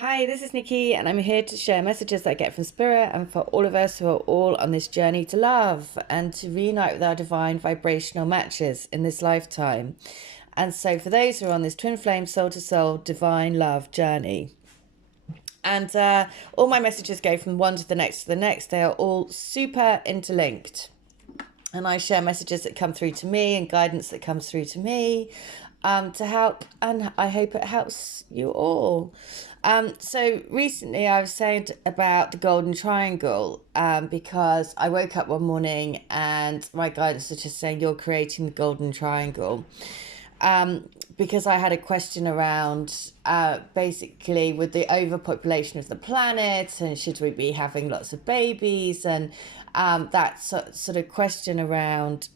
Hi, this is Nikki, and I'm here to share messages that I get from Spirit and for all of us who are all on this journey to love and to reunite with our divine vibrational matches in this lifetime. And so, for those who are on this twin flame, soul to soul, divine love journey. And all my messages go from one to the next to the next. They are all super interlinked. And I share messages that come through to me and guidance that comes through to me to help, and I hope it helps you all. So recently I was saying about the golden triangle because I woke up one morning and my guidance was just saying you're creating the golden triangle. Because I had a question around basically with the overpopulation of the planet and should we be having lots of babies and that sort of question around,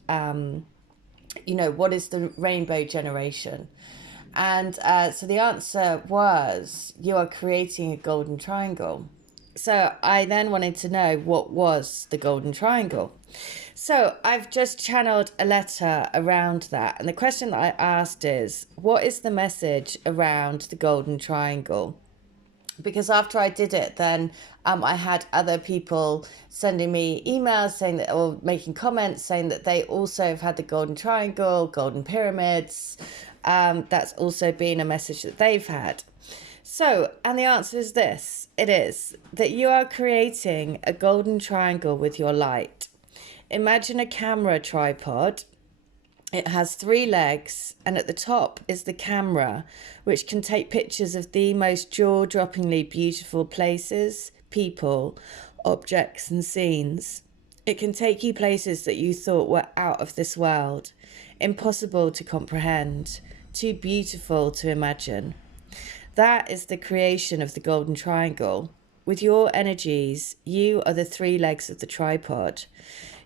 what is the rainbow generation? And so the answer was you are creating a golden triangle. So I then wanted to know what was the golden triangle. So I've just channeled a letter around that. And the question that I asked is, what is the message around the golden triangle? Because after I did it, then I had other people sending me emails saying that, or making comments saying that they also have had the golden triangle, golden pyramids. That's also been a message that they've had. So, and the answer is this. It is that you are creating a golden triangle with your light. Imagine a camera tripod. It has 3 legs, and at the top is the camera, which can take pictures of the most jaw-droppingly beautiful places, people, objects, and scenes. It can take you places that you thought were out of this world, impossible to comprehend, too beautiful to imagine. That is the creation of the golden triangle. With your energies, you are the 3 legs of the tripod.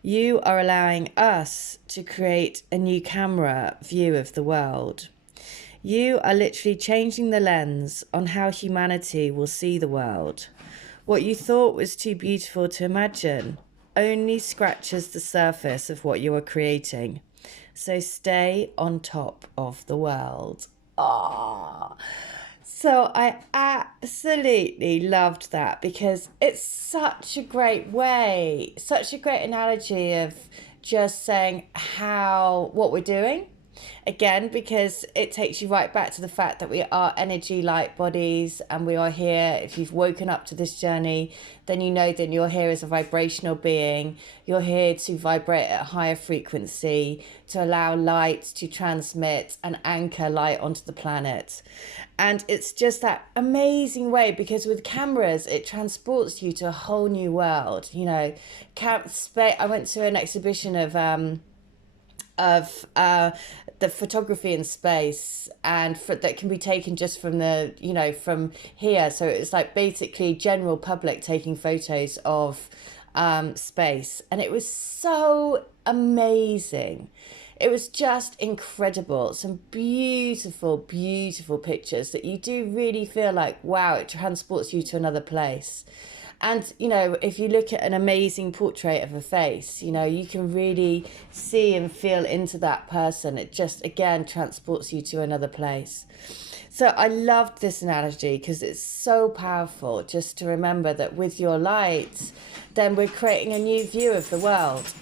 You are allowing us to create a new camera view of the world. You are literally changing the lens on how humanity will see the world. What you thought was too beautiful to imagine only scratches the surface of what you are creating. So stay on top of the world. Ah. So I absolutely loved that because it's such a great way, such a great analogy of just saying what we're doing. Again, because it takes you right back to the fact that we are energy light bodies and we are here. If you've woken up to this journey, then you know that you're here as a vibrational being. You're here to vibrate at a higher frequency, to allow light to transmit and anchor light onto the planet. And it's just that amazing way because with cameras, it transports you to a whole new world. I went to an exhibition of the photography in space and that can be taken just from from here. So it's like basically general public taking photos of space, and it was so amazing. It was just incredible. Some beautiful, beautiful pictures that you do really feel like, wow, it transports you to another place. And, if you look at an amazing portrait of a face, you can really see and feel into that person. It just, again, transports you to another place. So I loved this analogy because it's so powerful just to remember that with your light, then we're creating a new view of the world.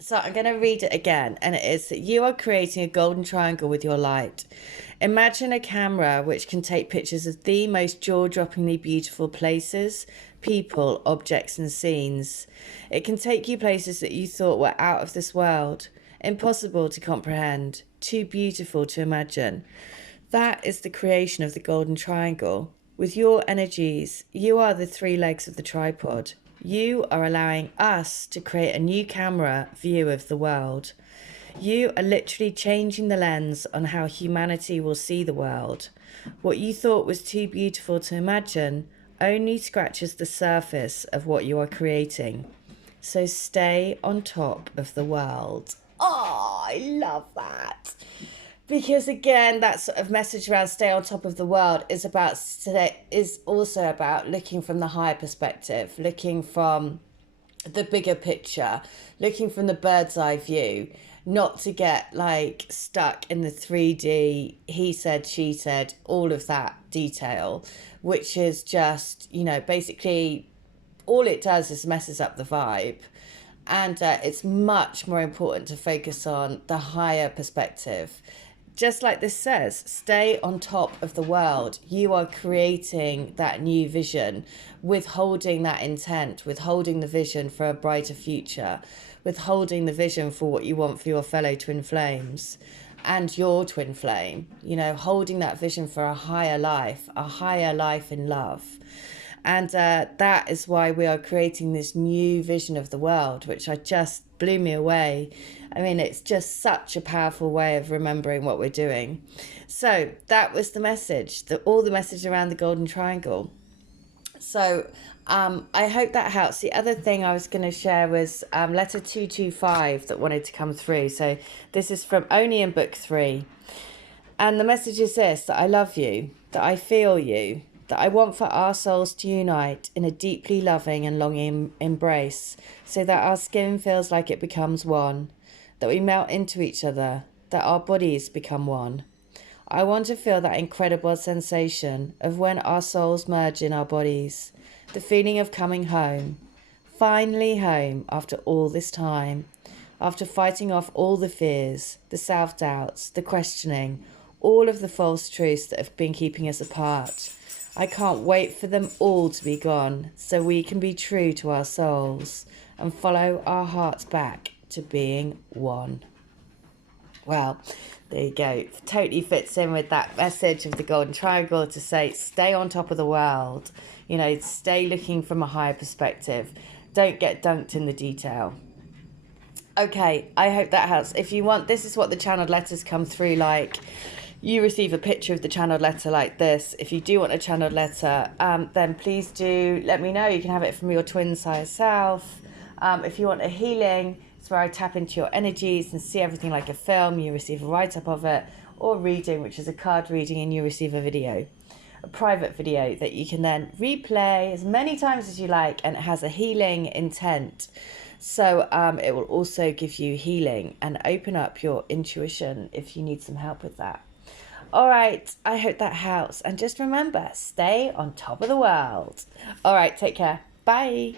So I'm going to read it again, and it is that you are creating a golden triangle with your light. Imagine a camera which can take pictures of the most jaw-droppingly beautiful places, people, objects, and scenes. It can take you places that you thought were out of this world, impossible to comprehend, too beautiful to imagine. That is the creation of the golden triangle. With your energies, you are the 3 legs of the tripod. You are allowing us to create a new camera view of the world. You are literally changing the lens on how humanity will see the world. What you thought was too beautiful to imagine only scratches the surface of what you are creating. So stay on top of the world. Oh, I love that. Because again, that sort of message around stay on top of the world is also about looking from the higher perspective, looking from the bigger picture, looking from the bird's eye view, not to get stuck in the 3D, he said, she said, all of that detail, which is just, you know, basically all it does is messes up the vibe. And it's much more important to focus on the higher perspective. Just like this says, stay on top of the world. You are creating that new vision, withholding that intent, withholding the vision for a brighter future, withholding the vision for what you want for your fellow twin flames and your twin flame, you know, holding that vision for a higher life in love. And that is why we are creating this new vision of the world, which I just blew me away. I mean, it's just such a powerful way of remembering what we're doing. So that was the message, all the message around the golden triangle. So I hope that helps. The other thing I was going to share was letter 225 that wanted to come through. So this is from only in book 3. And the message is this, that I love you, that I feel you, that I want for our souls to unite in a deeply loving and longing embrace, so that our skin feels like it becomes one, that we melt into each other, that our bodies become one. I want to feel that incredible sensation of when our souls merge in our bodies, the feeling of coming home, finally home after all this time, after fighting off all the fears, the self-doubts, the questioning, all of the false truths that have been keeping us apart. I can't wait for them all to be gone, so we can be true to our souls and follow our hearts back to being one. Well, there you go. Totally fits in with that message of the golden triangle to say, stay on top of the world. You know, stay looking from a higher perspective. Don't get dunked in the detail. Okay, I hope that helps. If you want, this is what the channeled letters come through like. You receive a picture of the channeled letter like this. If you do want a channeled letter, then please do let me know. You can have it from your twin size self. If you want a healing, it's where I tap into your energies and see everything like a film. You receive a write-up of it, or reading, which is a card reading, and you receive a video, a private video that you can then replay as many times as you like, and it has a healing intent. So it will also give you healing and open up your intuition if you need some help with that. All right, I hope that helps. And just remember, stay on top of the world. All right, take care. Bye.